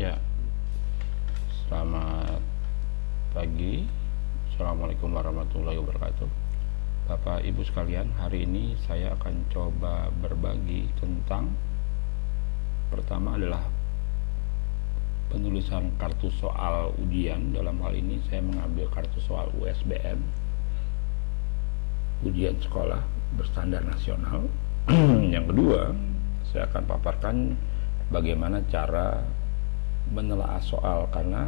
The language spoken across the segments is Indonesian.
Ya, selamat pagi. Assalamualaikum warahmatullahi wabarakatuh. Bapak Ibu sekalian, hari ini saya akan coba berbagi tentang pertama adalah penulisan kartu soal ujian. Dalam hal ini saya mengambil kartu soal USBN, ujian sekolah berstandar nasional. Yang kedua, saya akan paparkan bagaimana cara menelaah soal, karena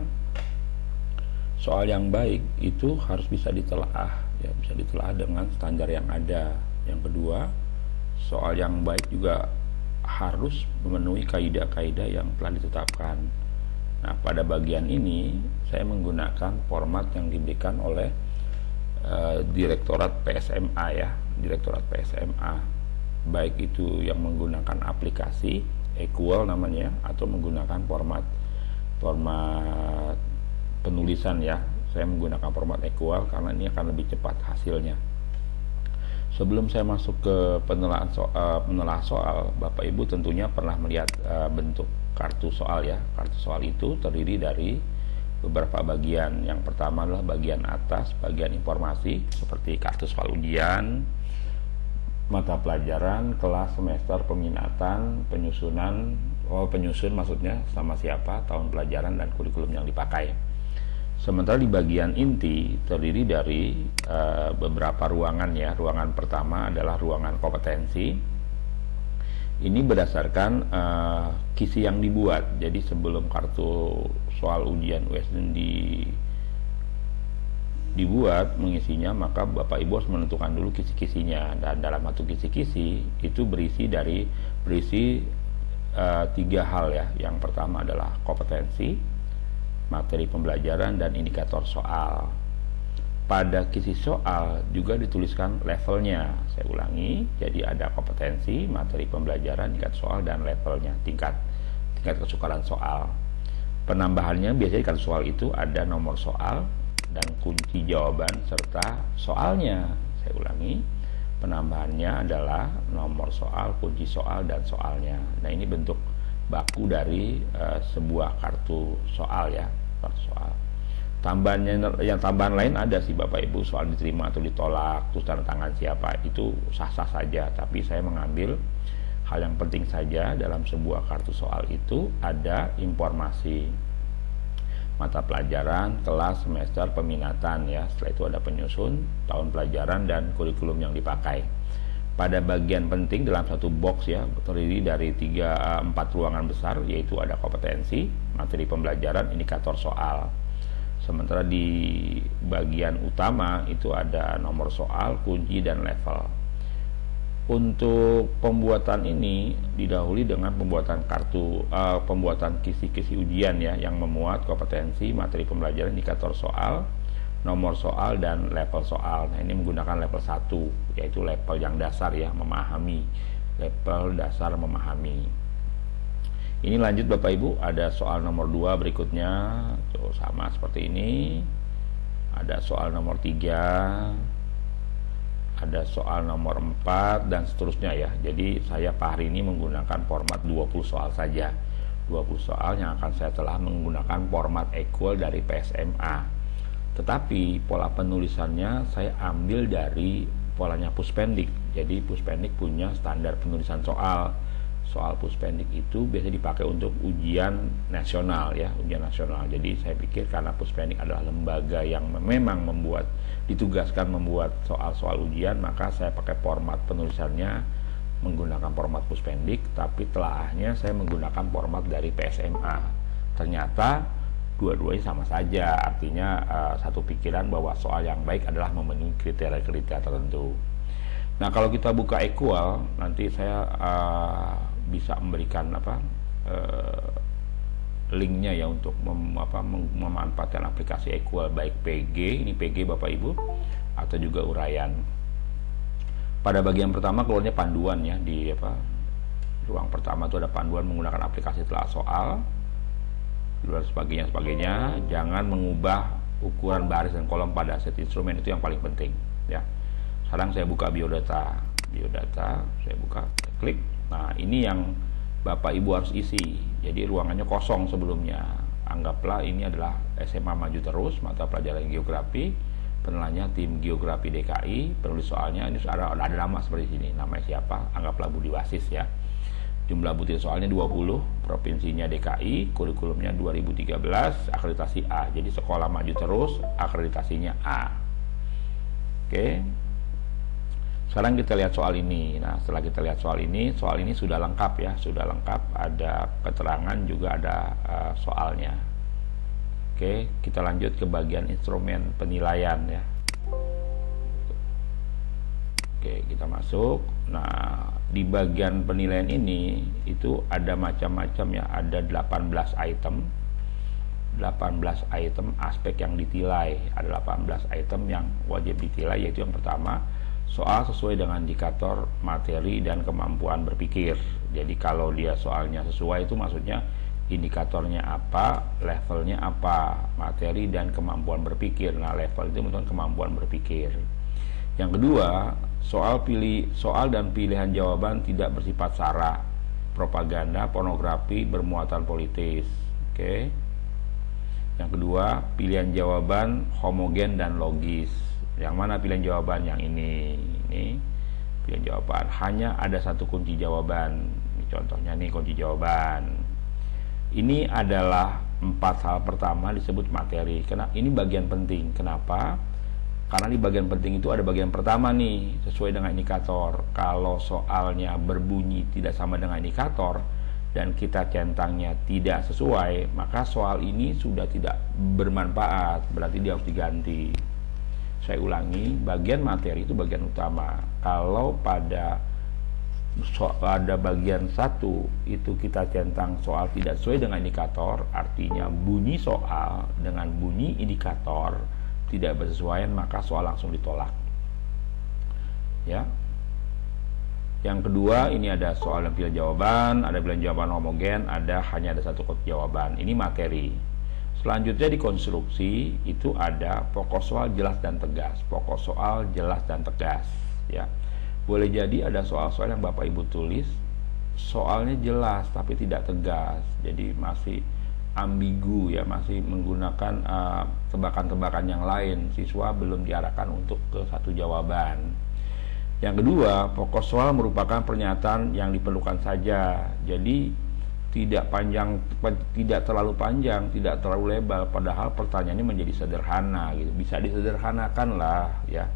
soal yang baik itu harus bisa ditelaah, ya, bisa ditelaah dengan standar yang ada. Yang kedua, soal yang baik juga harus memenuhi kaidah-kaidah yang telah ditetapkan. Nah, pada bagian ini saya menggunakan format yang diberikan oleh Direktorat PSMA, ya, Direktorat PSMA, baik itu yang menggunakan aplikasi Equal namanya, atau menggunakan format penulisan, ya. Saya menggunakan format Equal karena ini akan lebih cepat hasilnya. Sebelum saya masuk ke penelaah soal, Bapak Ibu tentunya pernah melihat bentuk kartu soal, ya. Kartu soal itu terdiri dari beberapa bagian. Yang pertama adalah bagian atas, bagian informasi seperti kartu soal ujian, mata pelajaran, kelas, semester, peminatan, penyusun maksudnya sama siapa, tahun pelajaran, dan kurikulum yang dipakai. Sementara di bagian inti terdiri dari beberapa ruangan, ya. Ruangan pertama adalah ruangan kompetensi. Ini berdasarkan kisi yang dibuat. Jadi sebelum kartu soal ujian USBN dibuat mengisinya, maka Bapak Ibu harus menentukan dulu kisi-kisinya. Dan dalam satu kisi-kisi itu berisi tiga hal, ya. Yang pertama adalah kompetensi, materi pembelajaran, dan indikator soal. Pada kisi soal juga dituliskan levelnya. Saya ulangi, jadi ada kompetensi, materi pembelajaran, indikator soal, dan levelnya, tingkat kesukaran soal. Penambahannya biasanya di kartu soal itu ada nomor soal dan kunci jawaban serta soalnya. Saya ulangi, penambahannya adalah nomor soal, kunci soal, dan soalnya. Nah, ini bentuk baku dari sebuah kartu soal, ya, kartu soal. Tambahan lain ada sih Bapak Ibu, soal diterima atau ditolak, terus tanda tangan siapa, itu sah-sah saja. Tapi saya mengambil hal yang penting saja. Dalam sebuah kartu soal itu ada informasi mata pelajaran, kelas, semester, peminatan, ya. Setelah itu ada penyusun, tahun pelajaran, dan kurikulum yang dipakai. Pada bagian penting dalam satu box, ya, terdiri dari 4 ruangan besar, yaitu ada kompetensi, materi pembelajaran, indikator soal. Sementara di bagian utama itu ada nomor soal, kunci, dan level. Untuk pembuatan ini didahului dengan pembuatan kisi-kisi ujian, ya, yang memuat kompetensi, materi pembelajaran, indikator soal, nomor soal, dan level soal. Nah, ini menggunakan level 1, yaitu level yang dasar, ya, memahami. Level dasar memahami. Ini lanjut Bapak Ibu, ada soal nomor 2 berikutnya. Tuh, sama seperti ini. Ada soal nomor 3, ada soal nomor 4, dan seterusnya, ya. Jadi saya hari ini menggunakan format 20 soal saja. 20 soal yang akan saya telah menggunakan format Equal dari PSMA. Tetapi pola penulisannya saya ambil dari polanya Puspendik. Jadi Puspendik punya standar penulisan soal. Soal Puspendik itu biasanya dipakai untuk ujian nasional, ya, ujian nasional. Jadi saya pikir karena Puspendik adalah lembaga yang memang ditugaskan membuat soal-soal ujian, maka saya pakai format penulisannya menggunakan format Puspendik, tapi telaahnya saya menggunakan format dari PSMA. Ternyata dua-duanya sama saja, artinya satu pikiran bahwa soal yang baik adalah memenuhi kriteria-kriteria tertentu. Nah, kalau kita buka Equal, nanti saya bisa memberikan linknya, ya, untuk memanfaatkan aplikasi Equal, baik PG, ini PG Bapak Ibu, atau juga uraian. Pada bagian pertama keluarnya panduan, ya, di ruang pertama itu ada panduan menggunakan aplikasi telaah soal, dan sebagainya. Jangan mengubah ukuran baris dan kolom pada set instrumen, itu yang paling penting, ya. Sekarang saya buka biodata, saya buka, klik. Nah, ini yang Bapak Ibu harus isi. Jadi ruangannya kosong sebelumnya. Anggaplah ini adalah SMA Maju Terus, mata pelajaran geografi. Penilaiannya tim Geografi DKI. Penulis soalnya ini ada nama seperti sini. Namanya siapa? Anggaplah Budi Wasis ya. Jumlah butir soalnya 20, provinsinya DKI, kurikulumnya 2013, akreditasi A. Jadi sekolah maju terus, akreditasinya A. Oke. Sekarang kita lihat soal ini. Nah, setelah kita lihat soal ini sudah lengkap ya, sudah lengkap. Ada keterangan juga ada soalnya. Oke, kita lanjut ke bagian instrumen penilaian ya. Oke, kita masuk. Nah, di bagian penilaian ini itu ada macam-macam ya, ada 18 item. 18 item aspek yang ditilai. Ada 18 item yang wajib ditilai, yaitu yang pertama, soal sesuai dengan indikator materi dan kemampuan berpikir. Jadi kalau dia soalnya sesuai itu maksudnya indikatornya apa, levelnya apa, materi dan kemampuan berpikir. Nah, level itu menentukan kemampuan berpikir. Yang kedua, soal dan pilihan jawaban tidak bersifat sara, propaganda, pornografi, bermuatan politis. Oke. Yang kedua, pilihan jawaban homogen dan logis. Yang mana pilihan jawaban? Yang ini pilihan jawaban. Hanya ada satu kunci jawaban. Ini contohnya nih kunci jawaban. Ini adalah 4 hal pertama disebut materi. Karena ini bagian penting. Kenapa? Karena di bagian penting itu ada bagian pertama nih, sesuai dengan indikator. Kalau soalnya berbunyi tidak sama dengan indikator dan kita centangnya tidak sesuai, maka soal ini sudah tidak bermanfaat. Berarti dia harus diganti. Saya ulangi, bagian materi itu bagian utama. Kalau pada bagian 1 itu kita centang soal tidak sesuai dengan indikator, artinya bunyi soal dengan bunyi indikator tidak bersesuaian, maka soal langsung ditolak. Ya. Yang kedua, ini ada soal dan pilihan jawaban, ada pilihan jawaban homogen, hanya ada satu kunci jawaban. Ini materi. Selanjutnya di konstruksi itu ada pokok soal jelas dan tegas. Pokok soal jelas dan tegas, ya. Boleh jadi ada soal-soal yang Bapak Ibu tulis soalnya jelas tapi tidak tegas. Jadi masih ambigu ya, masih menggunakan tebakan-tebakan yang lain. Siswa belum diarahkan untuk ke satu jawaban. Yang kedua, pokok soal merupakan pernyataan yang diperlukan saja. Jadi tidak terlalu panjang, tidak terlalu lebar, padahal pertanyaannya menjadi sederhana gitu. Bisa disederhanakan lah ya.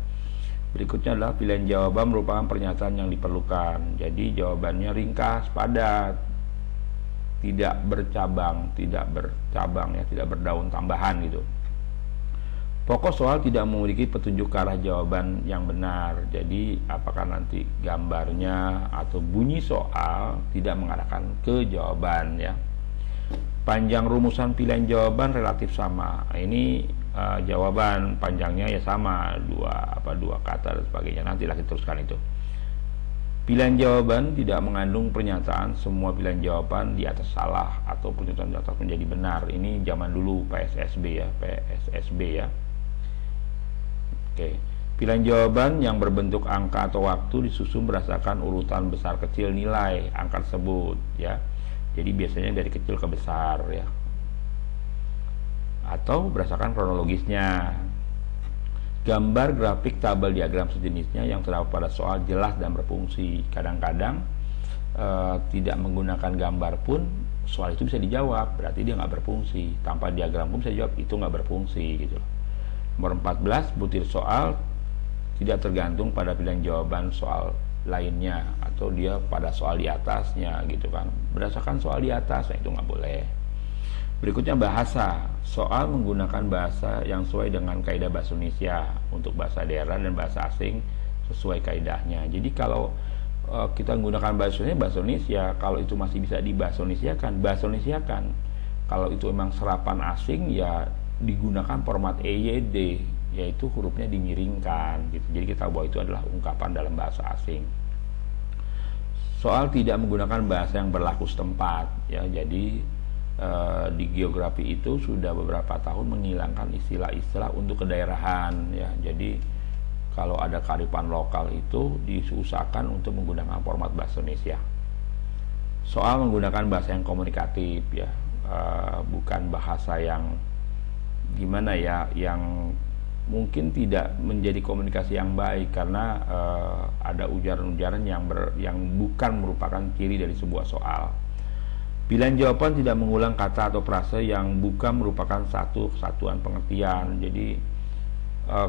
Berikutnya adalah pilihan jawaban merupakan pernyataan yang diperlukan. Jadi jawabannya ringkas, padat, tidak bercabang ya, tidak berdaun tambahan gitu. Pokok soal tidak memiliki petunjuk ke arah jawaban yang benar. Jadi apakah nanti gambarnya atau bunyi soal tidak mengarahkan ke jawaban ya. Panjang rumusan pilihan jawaban relatif sama. Ini jawaban panjangnya ya sama, dua kata dan sebagainya. Nanti kita teruskan itu. Pilihan jawaban tidak mengandung pernyataan semua pilihan jawaban di atas salah atau pernyataan di atas menjadi benar. Ini zaman dulu PSSB ya. Oke. Pilihan jawaban yang berbentuk angka atau waktu disusun berdasarkan urutan besar kecil nilai angka tersebut ya. Jadi biasanya dari kecil ke besar ya. Atau berdasarkan kronologisnya. Gambar, grafik, tabel, diagram sejenisnya yang terdapat pada soal jelas dan berfungsi. Kadang-kadang tidak menggunakan gambar pun soal itu bisa dijawab, berarti dia nggak berfungsi. Tanpa diagram pun bisa dijawab, itu nggak berfungsi gitu loh. Nomor 14, butir soal tidak tergantung pada pilihan jawaban soal lainnya atau dia pada soal di atasnya gitu kan. Berdasarkan soal di atas, itu nggak boleh. Berikutnya bahasa. Soal menggunakan bahasa yang sesuai dengan kaidah bahasa Indonesia untuk bahasa daerah dan bahasa asing sesuai kaidahnya. Jadi kalau kita menggunakan bahasa Indonesia, kalau itu masih bisa bahasa Indonesia kan. Kalau itu memang serapan asing ya digunakan format EYD, yaitu hurufnya dimiringkan gitu. Jadi kita bahwa itu adalah ungkapan dalam bahasa asing. Soal tidak menggunakan bahasa yang berlaku setempat ya. Jadi di geografi itu sudah beberapa tahun menghilangkan istilah-istilah untuk kedaerahan ya. Jadi kalau ada kearifan lokal itu diusahakan untuk menggunakan format bahasa Indonesia. Soal menggunakan bahasa yang komunikatif ya, bukan bahasa yang gimana ya, yang mungkin tidak menjadi komunikasi yang baik karena ada ujaran-ujaran yang bukan merupakan ciri dari sebuah soal. Pilihan jawaban tidak mengulang kata atau frase yang bukan merupakan satu kesatuan pengertian. Jadi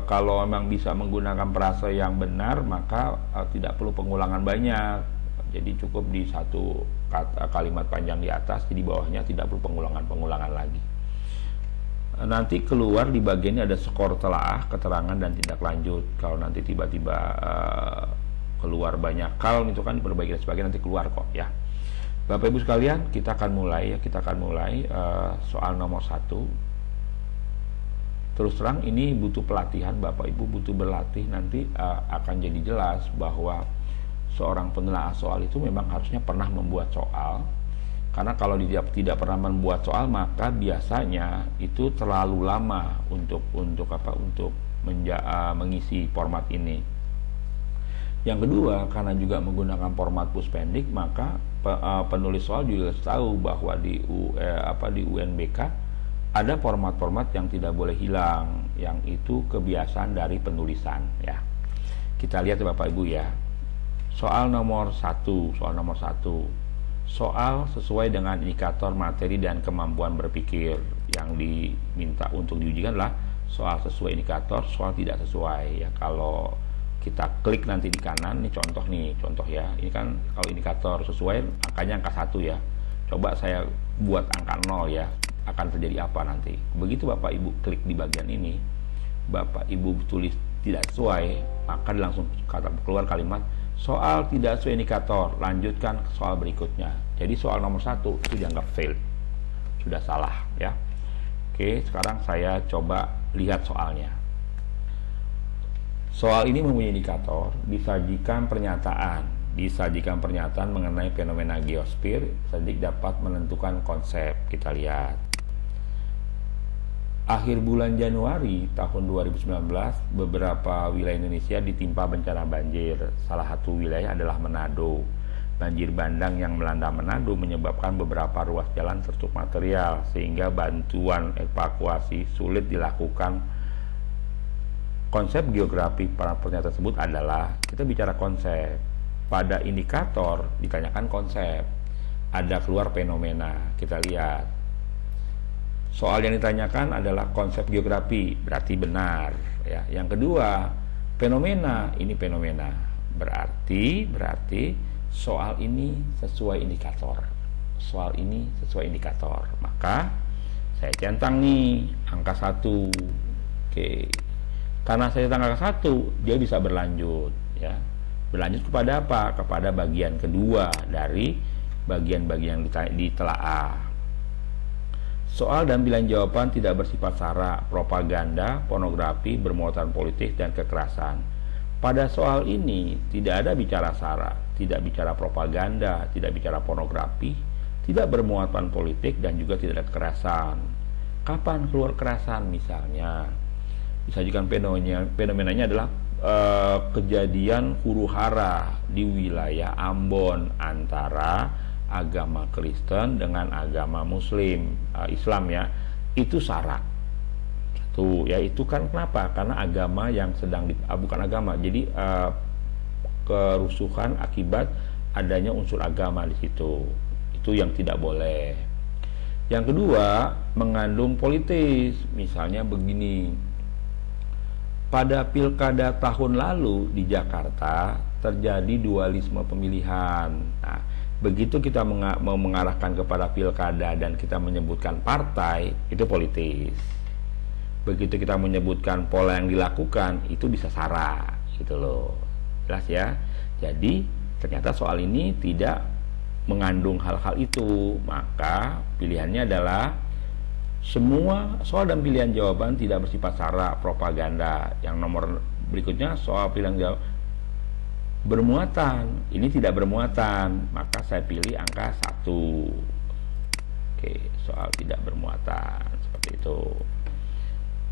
kalau memang bisa menggunakan frase yang benar, maka tidak perlu pengulangan banyak. Jadi cukup di satu kalimat panjang di atas, di bawahnya tidak perlu pengulangan lagi. Nanti keluar di bagian ini ada skor telaah, keterangan, dan tindak lanjut. Kalau nanti tiba-tiba keluar banyak hal, itu kan diperbaiki dan sebagainya, nanti keluar kok ya. Bapak Ibu sekalian, kita akan mulai soal nomor 1. Terus terang ini butuh pelatihan, Bapak Ibu butuh berlatih, nanti akan jadi jelas bahwa seorang penelaah soal itu memang harusnya pernah membuat soal. Karena kalau dia tidak pernah membuat soal, maka biasanya itu terlalu lama untuk mengisi format ini. Yang kedua, karena juga menggunakan format puspendik, maka penulis soal juga harus tahu bahwa di UNBK ada format-format yang tidak boleh hilang, yang itu kebiasaan dari penulisan ya. Kita lihat Bapak Ibu ya. Soal nomor 1. Soal sesuai dengan indikator materi dan kemampuan berpikir. Yang diminta untuk diujikan adalah soal sesuai indikator, soal tidak sesuai ya. Kalau kita klik nanti di kanan, ini contoh ya. Ini kan kalau indikator sesuai angkanya angka 1 ya. Coba saya buat angka 0 ya, akan terjadi apa nanti. Begitu Bapak Ibu klik di bagian ini, Bapak Ibu tulis tidak sesuai, maka langsung keluar kalimat soal tidak sesuai indikator, lanjutkan ke soal berikutnya. Jadi soal nomor 1 itu dianggap fail, sudah salah ya. Oke, sekarang saya coba lihat soalnya. Soal ini mempunyai indikator, disajikan pernyataan mengenai fenomena geosfer, Sadik dapat menentukan konsep. Kita lihat. Akhir bulan Januari tahun 2019, beberapa wilayah Indonesia ditimpa bencana banjir. Salah satu wilayah adalah Manado. Banjir bandang yang melanda Manado menyebabkan beberapa ruas jalan tertutup material, sehingga bantuan evakuasi sulit dilakukan. Konsep geografi para pernyataan tersebut adalah, kita bicara konsep, pada indikator ditanyakan konsep, ada keluar fenomena. Kita lihat soal yang ditanyakan adalah konsep geografi, berarti benar ya. Yang kedua, fenomena, ini fenomena, berarti soal ini sesuai indikator, maka saya centang nih angka 1. Oke, karena saya centang angka 1, dia bisa berlanjut ya. Berlanjut kepada apa? Kepada bagian kedua dari bagian-bagian yang ditelaah. Soal dan pilihan jawaban tidak bersifat sara, propaganda, pornografi, bermuatan politik, dan kekerasan. Pada soal ini tidak ada bicara sara, tidak bicara propaganda, tidak bicara pornografi, tidak bermuatan politik, dan juga tidak ada kekerasan. Kapan keluar kekerasan? Misalnya disajikan fenomenanya adalah kejadian huru-hara di wilayah Ambon antara agama Kristen dengan agama Muslim, Islam ya, itu sara. Tuh ya, itu kan kenapa? Karena agama yang sedang bukan agama, jadi kerusuhan akibat adanya unsur agama di situ. Itu yang tidak boleh. Yang kedua, mengandung politis. Misalnya begini. Pada pilkada tahun lalu di Jakarta terjadi dualisme pemilihan. Nah, begitu kita mau mengarahkan kepada pilkada dan kita menyebutkan partai, itu politis. Begitu kita menyebutkan pola yang dilakukan, itu bisa sara, gitu loh. Jelas ya? Jadi ternyata soal ini tidak mengandung hal-hal itu, maka pilihannya adalah semua soal dan pilihan jawaban tidak bersifat sara, propaganda. Yang nomor berikutnya soal pilihan jawab bermuatan, ini tidak bermuatan, maka saya pilih angka 1. Oke, soal tidak bermuatan seperti itu.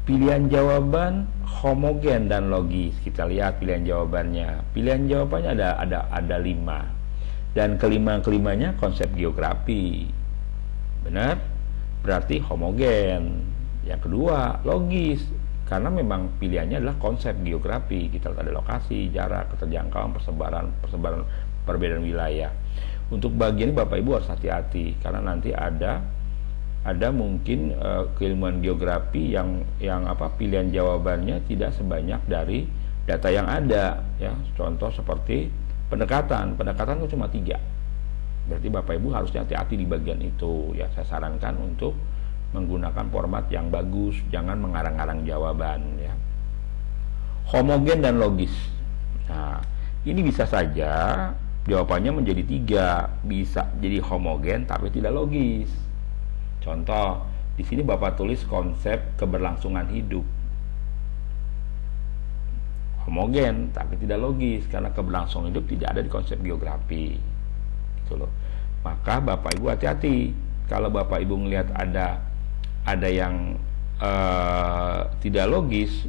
Pilihan jawaban homogen dan logis. Kita lihat pilihan jawabannya. Pilihan jawabannya ada 5. Dan kelimanya konsep geografi. Benar? Berarti homogen. Yang kedua, logis. Karena memang pilihannya adalah konsep geografi. Kita lihat ada lokasi, jarak, keterjangkauan, persebaran perbedaan wilayah. Untuk bagian ini Bapak Ibu harus hati-hati karena nanti ada mungkin keilmuan geografi yang pilihan jawabannya tidak sebanyak dari data yang ada, ya. Contoh seperti pendekatan itu cuma 3. Berarti Bapak Ibu harusnya hati-hati di bagian itu, ya. Saya sarankan untuk menggunakan format yang bagus, jangan mengarang-arang jawaban, ya. Homogen dan logis. Nah, ini bisa saja jawabannya menjadi 3, bisa jadi homogen tapi tidak logis. Contoh, di sini Bapak tulis konsep keberlangsungan hidup. Homogen tapi tidak logis karena keberlangsungan hidup tidak ada di konsep geografi. Gitu loh. Maka Bapak Ibu hati-hati kalau Bapak Ibu melihat ada yang tidak logis,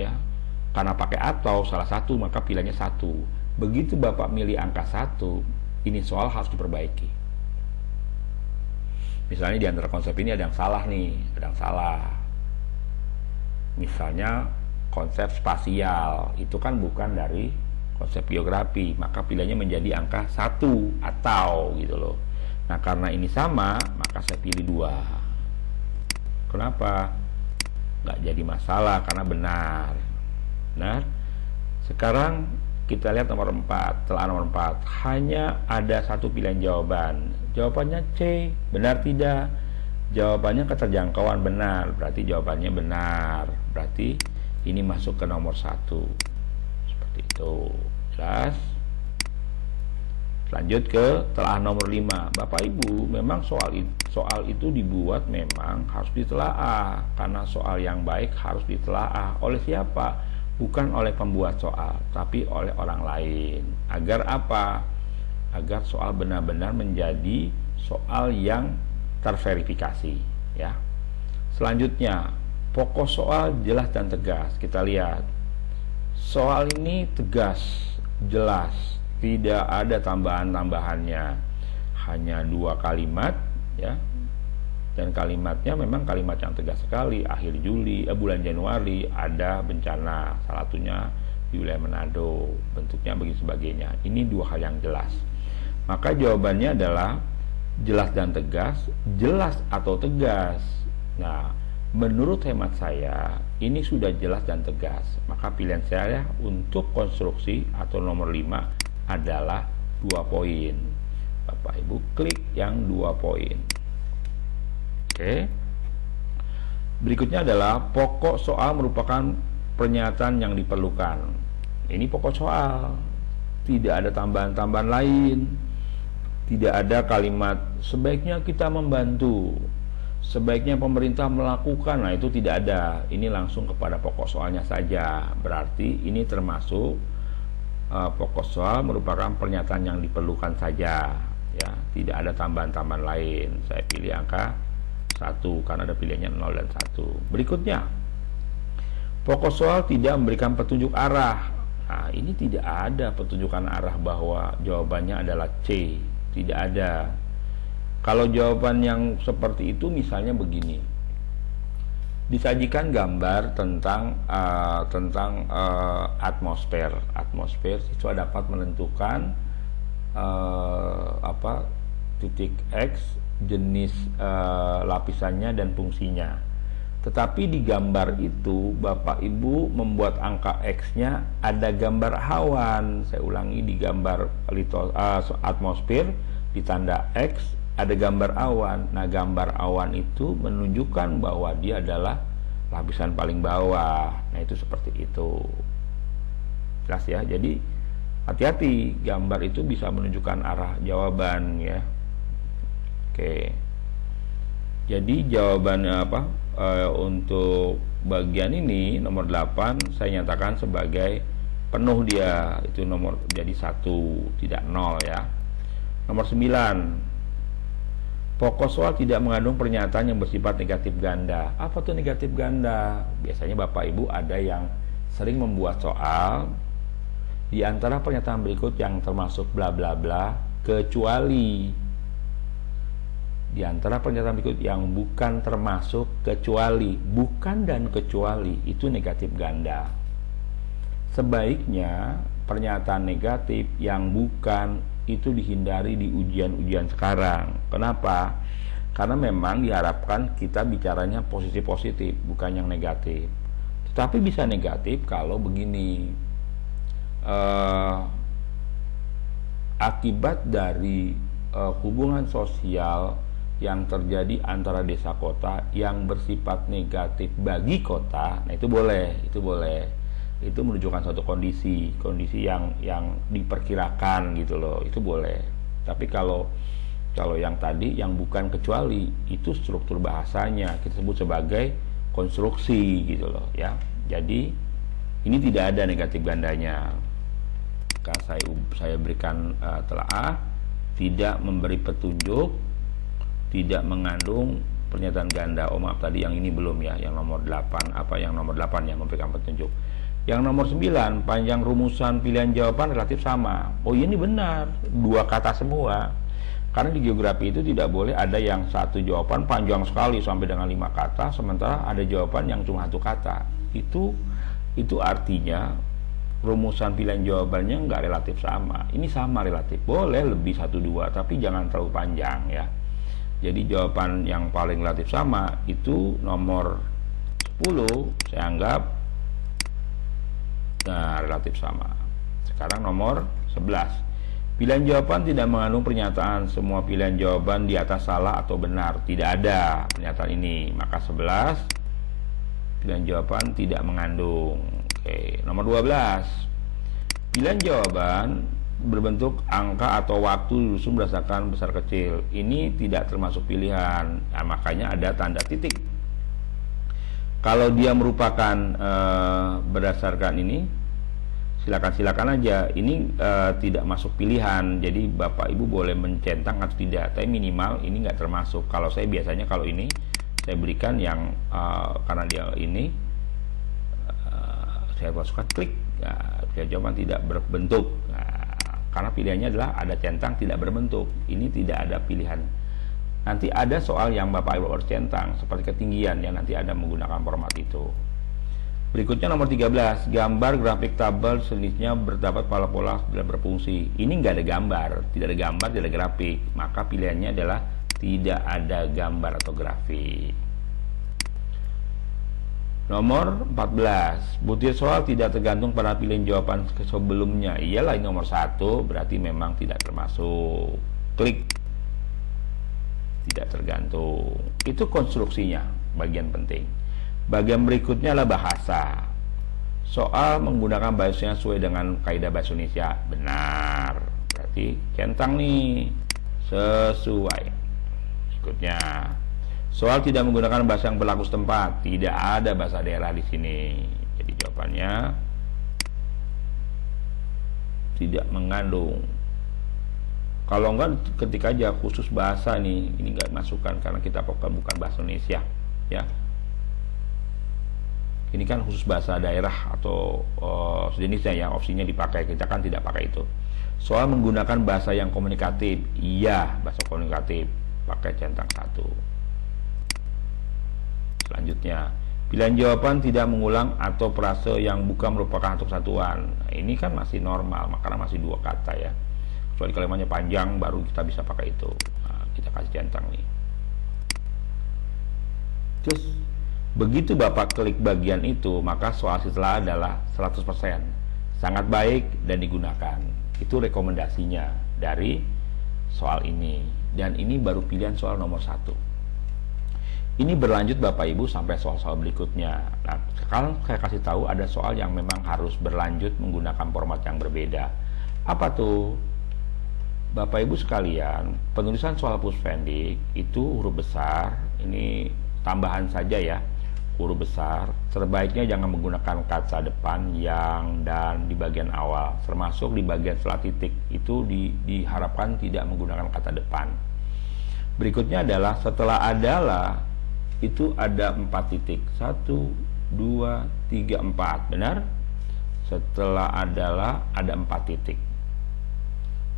ya, karena pakai atau salah satu, maka pilihannya 1. Begitu Bapak milih angka 1, ini soal harus diperbaiki. Misalnya di antara konsep ini ada yang salah nih, ada yang salah. Misalnya konsep spasial, itu kan bukan dari konsep geografi, maka pilihannya menjadi angka 1 atau gitu loh. Nah, karena ini sama, maka saya pilih 2. Kenapa? Nggak jadi masalah karena benar. Nah, sekarang kita lihat nomor 4, telah nomor 4. Hanya ada 1 pilihan jawaban. Jawabannya C, benar tidak? Jawabannya keterjangkauan benar, berarti jawabannya benar. Berarti ini masuk ke nomor 1. Seperti itu. Jelas? Lanjut ke telah nomor 5. Bapak Ibu, memang soal itu dibuat memang harus ditelaah. Karena soal yang baik harus ditelaah. Oleh siapa? Bukan oleh pembuat soal, tapi oleh orang lain. Agar apa? Agar soal benar-benar menjadi soal yang terverifikasi, ya. Selanjutnya, pokok soal jelas dan tegas. Kita lihat. Soal ini tegas, jelas, tidak ada tambahan-tambahannya. Hanya 2 kalimat, ya. Dan kalimatnya memang kalimat yang tegas sekali. Akhir bulan Januari ada bencana, salah satunya di wilayah Manado, bentuknya begini sebagainya. Ini 2 hal yang jelas. Maka jawabannya adalah jelas dan tegas, jelas atau tegas. Nah, menurut hemat saya ini sudah jelas dan tegas. Maka pilihan saya untuk konstruksi atau nomor 5 adalah 2 poin. Bapak Ibu klik yang 2 poin. Oke. Berikutnya adalah pokok soal merupakan pernyataan yang diperlukan. Ini pokok soal. Tidak ada tambahan-tambahan lain. Tidak ada kalimat sebaiknya kita membantu, sebaiknya pemerintah melakukan. Nah, itu tidak ada. Ini langsung kepada pokok soalnya saja. Berarti ini termasuk pokok soal merupakan pernyataan yang diperlukan saja, ya. Tidak ada tambahan-tambahan lain. Saya pilih angka 1 karena ada pilihannya 0 dan 1. Berikutnya, pokok soal tidak memberikan petunjuk arah. Nah, ini tidak ada petunjukan arah bahwa jawabannya adalah C. Tidak ada. Kalau jawaban yang seperti itu misalnya begini. Disajikan gambar tentang atmosfer. Atmosfer siswa dapat menentukan titik X, jenis lapisannya dan fungsinya. Tetapi di gambar itu Bapak Ibu membuat angka X-nya ada gambar awan. Saya ulangi, di gambar atmosfer di tanda X ada gambar awan. Nah, gambar awan itu menunjukkan bahwa dia adalah lapisan paling bawah. Nah, itu seperti itu. Jelas ya. Jadi hati-hati, gambar itu bisa menunjukkan arah jawaban, ya. Oke. Jadi jawabannya apa? Untuk bagian ini nomor 8 saya nyatakan sebagai penuh dia, itu nomor jadi 1, tidak 0, ya. Nomor 9, pokok soal tidak mengandung pernyataan yang bersifat negatif ganda. Apa tuh negatif ganda? Biasanya Bapak Ibu ada yang sering membuat soal di antara pernyataan berikut yang termasuk bla bla bla kecuali. Di antara pernyataan berikut yang bukan termasuk kecuali, bukan dan kecuali itu negatif ganda. Sebaiknya pernyataan negatif yang bukan itu dihindari di ujian-ujian sekarang. Kenapa? Karena memang diharapkan kita bicaranya positif-positif, bukan yang negatif. Tetapi bisa negatif kalau begini, akibat dari hubungan sosial yang terjadi antara desa kota yang bersifat negatif bagi kota, nah itu boleh, itu menunjukkan suatu kondisi yang diperkirakan gitu loh, itu boleh. Tapi kalau yang tadi yang bukan kecuali, itu struktur bahasanya kita sebut sebagai konstruksi gitu loh ya. Jadi ini tidak ada negatif gandanya. Kan saya berikan telaah, tidak memberi petunjuk, tidak mengandung pernyataan ganda. Oh maaf, tadi yang ini belum ya, yang nomor 8, yang nomor 8 yang memberikan petunjuk. Yang nomor 9, panjang rumusan pilihan jawaban relatif sama. Oh ini benar, 2 kata semua. Karena di geografi itu tidak boleh ada yang satu jawaban panjang sekali sampai dengan 5 kata, sementara ada jawaban yang cuma 1 kata. Itu artinya rumusan pilihan jawabannya nggak relatif sama. Ini sama relatif, boleh lebih 1-2, tapi jangan terlalu panjang ya. Jadi jawaban yang paling relatif sama itu nomor 10, saya anggap relatif sama. Sekarang nomor 11. Pilihan jawaban tidak mengandung pernyataan semua pilihan jawaban di atas salah atau benar. Tidak ada pernyataan ini. Maka 11 pilihan jawaban tidak mengandung. Oke, nomor 12. Pilihan jawaban berbentuk angka atau waktu disusun berdasarkan besar kecil. Ini tidak termasuk pilihan. Nah, makanya ada tanda titik. Kalau dia merupakan berdasarkan ini, silakan aja. Ini tidak masuk pilihan. Jadi Bapak Ibu boleh mencentang atau tidak. Tapi minimal ini nggak termasuk. Kalau saya biasanya kalau ini saya berikan yang karena dia ini saya masukkan klik. Pilihan jawaban tidak berbentuk. Karena pilihannya adalah ada centang tidak berbentuk. Ini tidak ada pilihan. Nanti ada soal yang Bapak Ibu harus centang seperti ketinggian yang nanti ada menggunakan format itu. Berikutnya nomor 13, gambar grafik tabel sejenisnya berdapat pola-pola tidak berfungsi. Ini nggak ada gambar, tidak ada gambar, tidak ada grafik. Maka pilihannya adalah tidak ada gambar atau grafik. Nomor 14, butir soal tidak tergantung pada pilihan jawaban sebelumnya. Iyalah, ini nomor 1, berarti memang tidak termasuk. Klik. Tidak tergantung. Itu konstruksinya, bagian penting. Bagian berikutnya adalah bahasa. Soal menggunakan bahasa yang sesuai dengan kaidah bahasa Indonesia. Benar. Berarti centang nih. Sesuai. Berikutnya, soal tidak menggunakan bahasa yang berlaku setempat. Tidak ada bahasa daerah di sini. Jadi jawabannya tidak mengandung. Kalau enggak ketik aja khusus bahasa nih. Ini enggak masukkan karena kita bukan bahasa Indonesia, ya. Ini kan khusus bahasa daerah atau sejenisnya ya, opsinya dipakai. Kita kan tidak pakai itu. Soal menggunakan bahasa yang komunikatif. Iya, bahasa komunikatif. Pakai centang 1. Selanjutnya, pilihan jawaban tidak mengulang atau frase yang bukan merupakan satu kesatuan. Nah, ini kan masih normal, karena masih 2 kata ya. Kecuali kalimatnya panjang, baru kita bisa pakai itu. Nah, kita kasih centang nih. Terus, begitu Bapak klik bagian itu, maka soal setelah adalah 100%. Sangat baik dan digunakan. Itu rekomendasinya dari soal ini. Dan ini baru pilihan soal nomor 1. Ini berlanjut Bapak Ibu sampai soal-soal berikutnya. Nah, sekarang saya kasih tahu ada soal yang memang harus berlanjut menggunakan format yang berbeda. Apa tuh? Bapak Ibu sekalian, penulisan soal Puspendik itu huruf besar. Ini tambahan saja ya, huruf besar. Sebaiknya jangan menggunakan kata depan, yang, dan di bagian awal. Termasuk di bagian setelah titik itu diharapkan tidak menggunakan kata depan. Berikutnya adalah setelah adalah itu ada 4 titik. 1, 2, 3, 4. Benar? Setelah adalah ada 4 titik.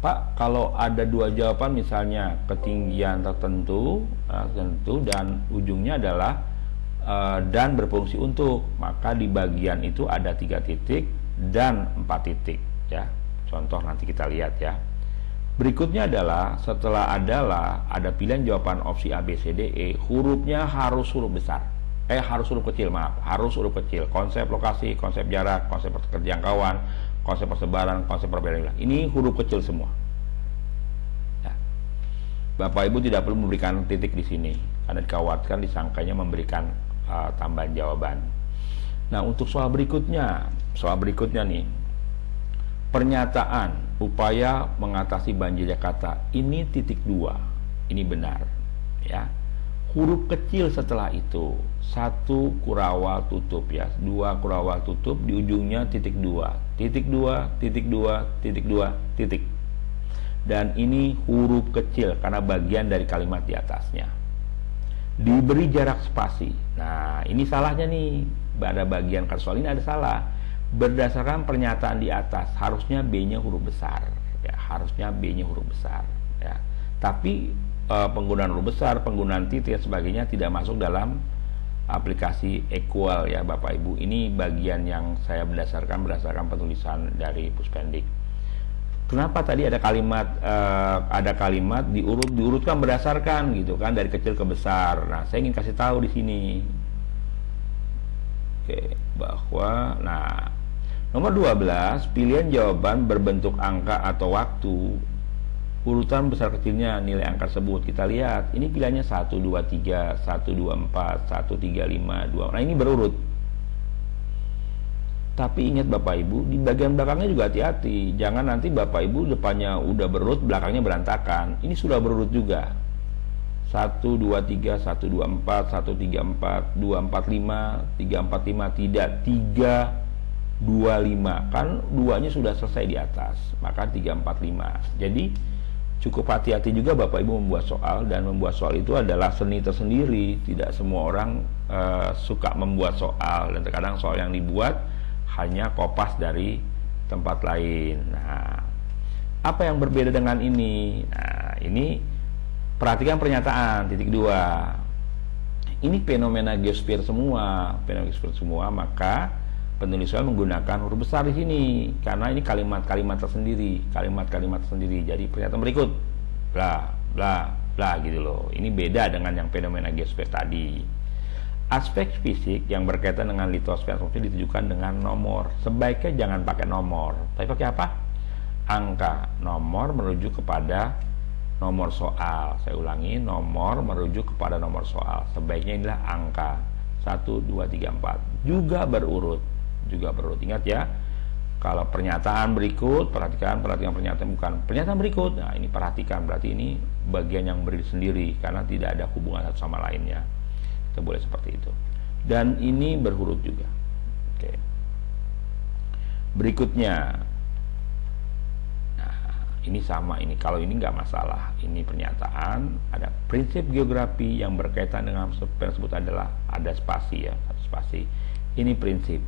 Pak, kalau ada dua jawaban misalnya ketinggian tertentu, dan ujungnya adalah dan berfungsi untuk, maka di bagian itu ada 3 titik dan 4 titik ya. Contoh nanti kita lihat ya. Berikutnya adalah setelah ada pilihan jawaban opsi A, B, C, D, E, hurufnya harus huruf besar. Harus huruf kecil, harus huruf kecil. Konsep lokasi, konsep jarak, konsep jangkauan, konsep persebaran, konsep perbedaan. Ini huruf kecil semua. Ya. Bapak Ibu tidak perlu memberikan titik di sini karena dikhawatirkan disangkanya memberikan tambahan jawaban. Nah, untuk soal berikutnya nih, pernyataan upaya mengatasi banjir Jakarta ini titik 2, ini benar, ya. Huruf kecil setelah itu 1 kurawal tutup ya, 2 kurawal tutup, di ujungnya titik 2, titik 2, titik 2, titik 2, titik. Dan ini huruf kecil karena bagian dari kalimat di atasnya. Diberi jarak spasi. Nah, ini salahnya nih. Pada bagian soal ini ada salah. Berdasarkan pernyataan di atas, harusnya B-nya huruf besar ya, harusnya B-nya huruf besar ya. Tapi penggunaan huruf besar, penggunaan titik dan sebagainya tidak masuk dalam aplikasi equal ya Bapak Ibu. Ini bagian yang saya berdasarkan penulisan dari Puspendik. Kenapa tadi ada kalimat diurutkan berdasarkan gitu kan, dari kecil ke besar. Nah, saya ingin kasih tahu di sini. Oke, bahwa nomor 12, pilihan jawaban berbentuk angka atau waktu. Urutan besar kecilnya nilai angka tersebut. Kita lihat, ini pilihannya 1, 2, 3, 1, 2, 4, 1, 3, 5, 2. Nah, ini berurut. Tapi ingat Bapak Ibu, di bagian belakangnya juga hati-hati. Jangan nanti Bapak Ibu depannya udah berurut, belakangnya berantakan. Ini sudah berurut juga. 1, 2, 3, 1, 2, 4, 1, 3, 4, 2, 4, 5, 3, 4, 5. Tidak, 3, 2, 5. Kan 2-nya sudah selesai di atas. Maka 3, 4, 5. Jadi cukup hati-hati juga Bapak Ibu membuat soal, dan membuat soal itu adalah seni tersendiri. Tidak semua orang suka membuat soal, dan terkadang soal yang dibuat hanya kopas dari tempat lain. Nah, apa yang berbeda dengan ini? Nah, ini perhatikan pernyataan titik 2. Ini fenomena geosfer semua, maka penulis soal menggunakan huruf besar di sini karena ini kalimat-kalimat tersendiri. Jadi pernyataan berikut bla bla bla gitu loh. Ini beda dengan yang fenomena geosfer tadi. Aspek fisik yang berkaitan dengan litosfer ditujukan dengan nomor. Sebaiknya jangan pakai nomor, tapi pakai apa? Angka. Nomor merujuk kepada nomor soal. Saya ulangi, nomor merujuk kepada nomor soal. Sebaiknya inilah angka 1, 2, 3, 4. Juga berurut. Ingat ya, kalau pernyataan berikut, perhatikan pernyataan, bukan pernyataan berikut. Nah, ini perhatikan, berarti ini bagian yang berdiri sendiri karena tidak ada hubungan satu sama lainnya. Kita boleh seperti itu. Dan ini berhuruf juga. Oke. Berikutnya, nah, ini sama, ini kalau ini nggak masalah. Ini pernyataan, ada prinsip geografi yang berkaitan dengan tersebut adalah ada spasi ya, satu spasi. Ini prinsip.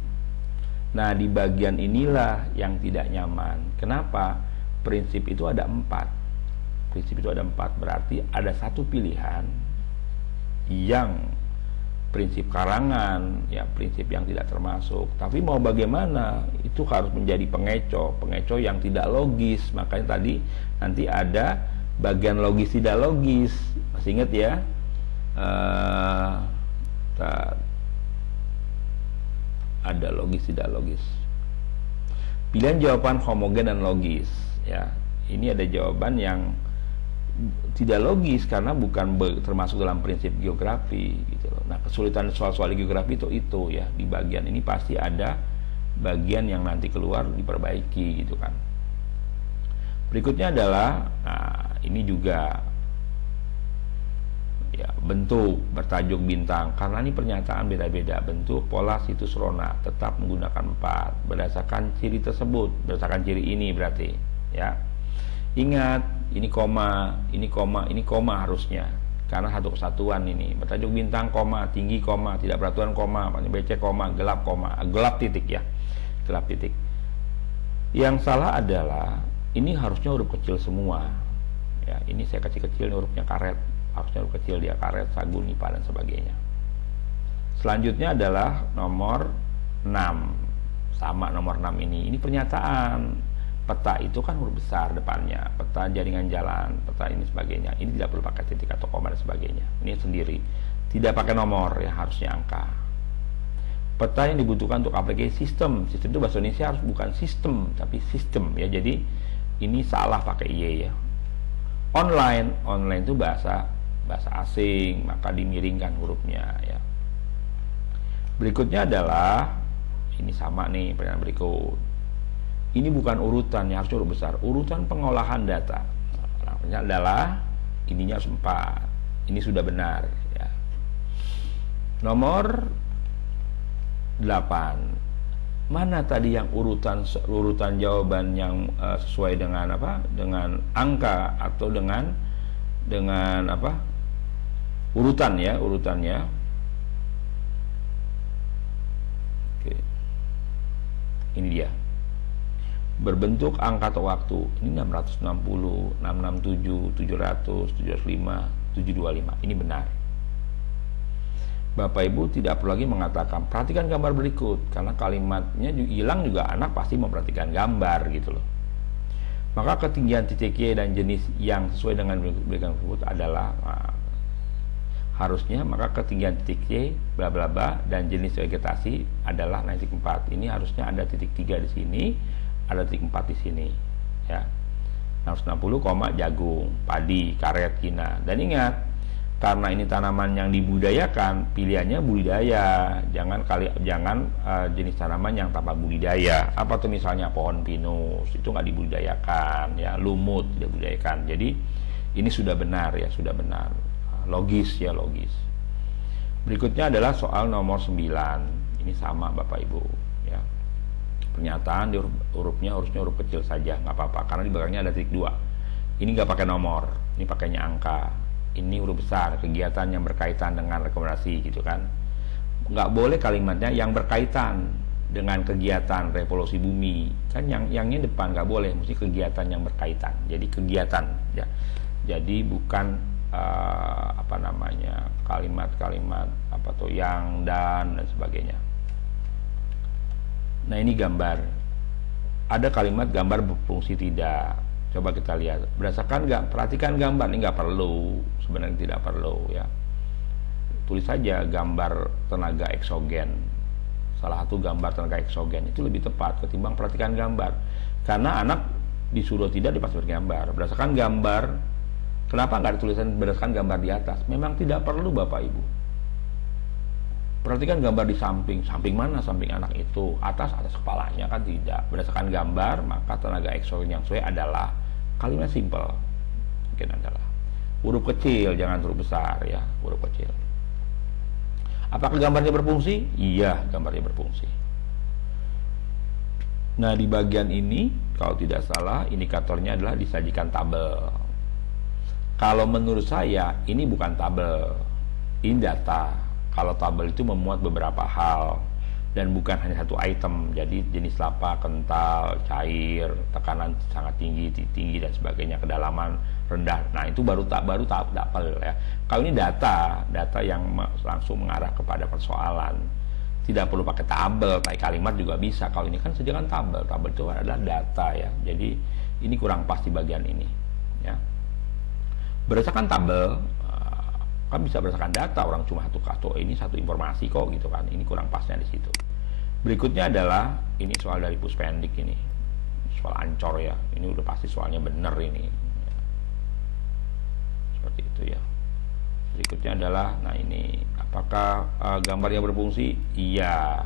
Nah, di bagian inilah yang tidak nyaman. Kenapa? Prinsip itu ada 4. Berarti ada satu pilihan yang prinsip karangan, ya prinsip yang tidak termasuk. Tapi mau bagaimana? Itu harus menjadi pengeco yang tidak logis. Makanya tadi nanti ada bagian logis tidak logis. Masih ingat ya? Ada logis tidak logis. Pilihan jawaban homogen dan logis ya. Ini ada jawaban yang tidak logis karena bukan termasuk dalam prinsip geografi gitu loh. Nah, kesulitan soal-soal geografi itu ya, di bagian ini pasti ada bagian yang nanti keluar diperbaiki gitu kan. Berikutnya adalah ini juga ya, bentuk bertajuk bintang, karena ini pernyataan beda-beda. Bentuk, pola, situs, rona tetap menggunakan 4 berdasarkan ciri tersebut, berdasarkan ciri ini berarti ya. Ingat, ini koma harusnya karena satu kesatuan. Ini bertajuk bintang, koma, tinggi, koma, tidak beraturan, koma, BC, koma, gelap titik ya, gelap titik. Yang salah adalah ini harusnya huruf kecil semua ya. Ini saya kecil-kecil, hurufnya karet, harusnya huruf kecil dia, karet, sagu, nipa dan sebagainya. Selanjutnya adalah nomor 6, sama nomor 6 ini pernyataan. Peta itu kan huruf besar depannya, peta jaringan jalan, peta ini sebagainya. Ini tidak perlu pakai titik atau koma dan sebagainya. Ini sendiri, tidak pakai nomor ya, harusnya angka. Peta yang dibutuhkan untuk aplikasi sistem. Sistem itu bahasa Indonesia harus bukan sistem, tapi sistem ya. Jadi ini salah pakai y ya. Online itu bahasa asing, maka dimiringkan hurufnya ya. Berikutnya adalah ini sama nih pernyataan berikut. Ini bukan urutan yang harus huruf besar, urutan pengolahan data. Namanya adalah ininya harus 4. Ini sudah benar ya. Nomor 8. Mana tadi yang urutan jawaban yang sesuai dengan apa? Dengan angka atau dengan apa? Urutan ya, urutannya. Oke. Ini dia. Berbentuk angka atau waktu. Ini 660, 667, 700, 705, 725. Ini benar. Bapak Ibu tidak perlu lagi mengatakan perhatikan gambar berikut, karena kalimatnya hilang juga anak pasti memperhatikan gambar gitu loh. Maka ketinggian titik Y dan jenis yang sesuai dengan berikan tersebut adalah harusnya maka ketinggian titik Y bla bla bla dan jenis vegetasi adalah titik 4. Ini harusnya ada titik 3 di sini, ada titik 4 di sini ya. 660, jagung, padi, karet, kina. Dan ingat, karena ini tanaman yang dibudidayakan, pilihannya budidaya. Jangan jenis tanaman yang tanpa budidaya. Apa tuh misalnya pohon pinus, itu nggak dibudidayakan ya, lumut tidak dibudidayakan. Jadi ini sudah benar ya, sudah benar. Logis ya, logis. Berikutnya adalah soal nomor 9. Ini sama Bapak Ibu ya. Pernyataan di hurufnya harusnya huruf kecil saja, nggak apa-apa, karena di belakangnya ada titik 2. Ini nggak pakai nomor, ini pakainya angka. Ini huruf besar, kegiatan yang berkaitan dengan rekomendasi gitu kan. Nggak boleh kalimatnya yang berkaitan dengan kegiatan revolusi bumi. Kan yangnya depan nggak boleh, mesti kegiatan yang berkaitan. Jadi kegiatan ya. Jadi bukan kalimat-kalimat apa tuh yang dan sebagainya. Nah, ini gambar. Ada kalimat gambar berfungsi tidak. Coba kita lihat. Perhatikan gambar. Ini nggak perlu. Sebenarnya tidak perlu ya. Tulis saja gambar tenaga eksogen. Salah satu gambar tenaga eksogen itu lebih tepat ketimbang perhatikan gambar. Karena anak disuruh tidak dipasang gambar. Berdasarkan gambar. Kenapa nggak ditulisan berdasarkan gambar di atas? Memang tidak perlu Bapak Ibu. Perhatikan gambar di samping. Samping mana? Samping anak itu. Atas kepalanya kan tidak. Berdasarkan gambar, maka tenaga eksogen yang sesuai adalah kalimat simple. Mungkin adalah huruf kecil, jangan huruf besar ya, huruf kecil. Apakah gambarnya berfungsi? Iya, gambarnya berfungsi. Nah, di bagian ini, kalau tidak salah, indikatornya adalah disajikan tabel. Kalau menurut saya, ini bukan tabel, ini data. Kalau tabel itu memuat beberapa hal dan bukan hanya satu item. Jadi jenis lapa, kental, cair, tekanan sangat tinggi dan sebagainya, kedalaman rendah. Nah, itu baru tabel ya. Kalau ini data yang langsung mengarah kepada persoalan. Tidak perlu pakai tabel, pakai kalimat juga bisa. Kalau ini kan sediakan tabel. Tabel itu adalah data ya. Jadi ini kurang pas di bagian ini ya. Berdasarkan tabel kan bisa berdasarkan data, orang cuma satu ini satu informasi kok gitu kan. Ini kurang pasnya di situ. Berikutnya adalah ini soal dari Puspendik ini. Soal Ancor ya. Ini udah pasti soalnya bener ini. Seperti itu ya. Berikutnya adalah nah ini, apakah gambarnya berfungsi? Iya.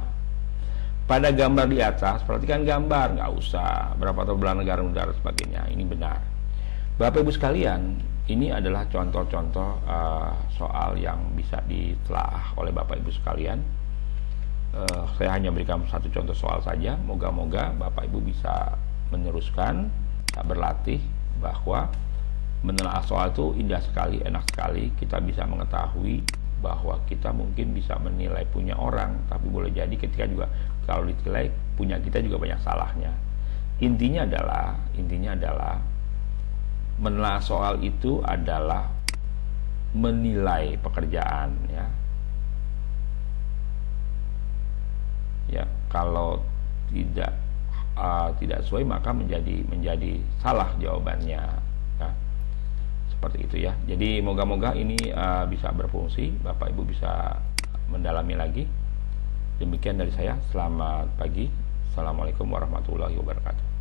Pada gambar di atas, perhatikan gambar, nggak usah berapa atau belah negara dan sebagainya. Ini benar. Bapak Ibu sekalian, ini adalah contoh-contoh soal yang bisa ditelaah oleh Bapak Ibu sekalian. Saya hanya berikan satu contoh soal saja. Moga-moga Bapak Ibu bisa meneruskan, berlatih bahwa menelaah soal itu indah sekali, enak sekali. Kita bisa mengetahui bahwa kita mungkin bisa menilai punya orang, tapi boleh jadi ketika juga kalau ditilai punya kita juga banyak salahnya. intinya adalah menelaah soal itu adalah menilai pekerjaan, ya kalau tidak sesuai maka menjadi salah jawabannya, ya. Seperti itu ya. Jadi moga-moga ini bisa berfungsi, Bapak Ibu bisa mendalami lagi. Demikian dari saya, selamat pagi. Assalamualaikum warahmatullahi wabarakatuh.